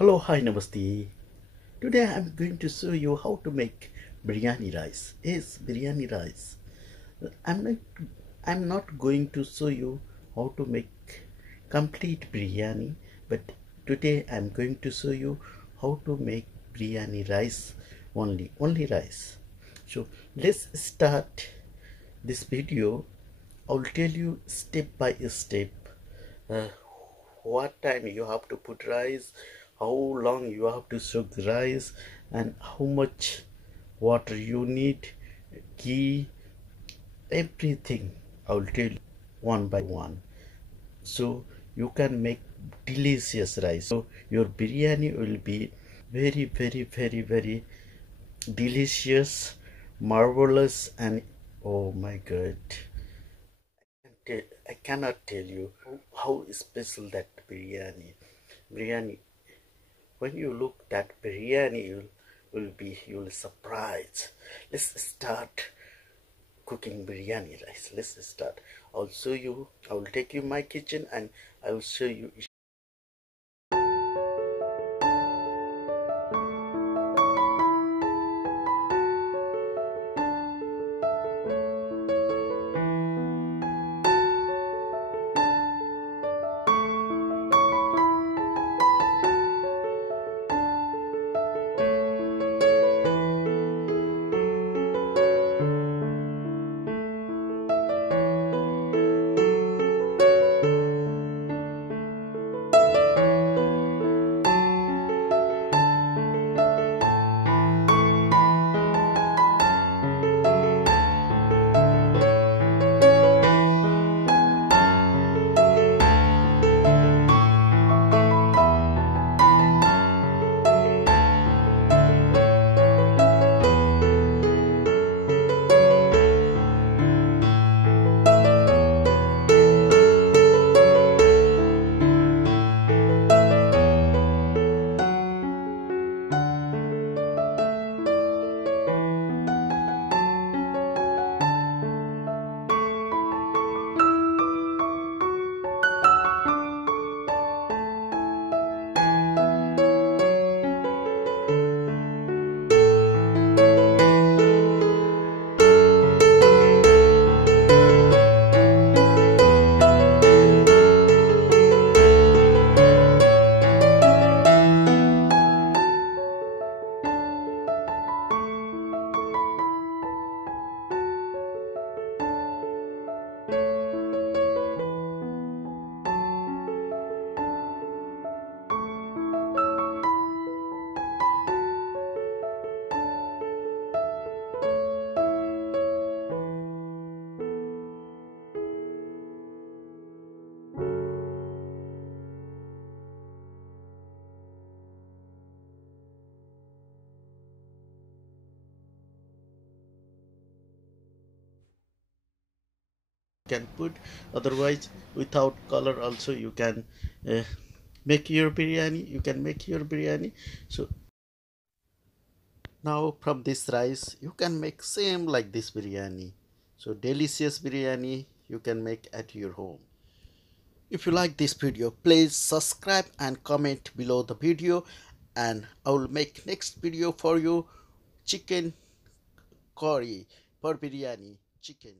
Hello, hi, namaste. Today I'm going to show you how to make biryani rice. Yes, biryani rice. I'm not I'm not going to show you how to make complete biryani, but today I'm going to show you how to make biryani rice only rice. So let's start this video. I'll tell you step by step uh, what time you have to put rice, how long you have to soak the rice, and how much water you need, ghee, everything. I'll tell you one by one, so you can make delicious rice. So your biryani will be very delicious, marvelous, and oh my god, I cannot tell you how special that biryani. When you look that biryani, you'll surprise. Let's start cooking biryani rice. Let's start. I'll show you. I will take you my kitchen and I will show you. Can put, otherwise without color also you can uh, make your biryani. So now from this rice you can make same like this biryani, so delicious biryani you can make at your home. If you like this video, please subscribe and comment below the video, and I will make next video for you, chicken curry for biryani chicken.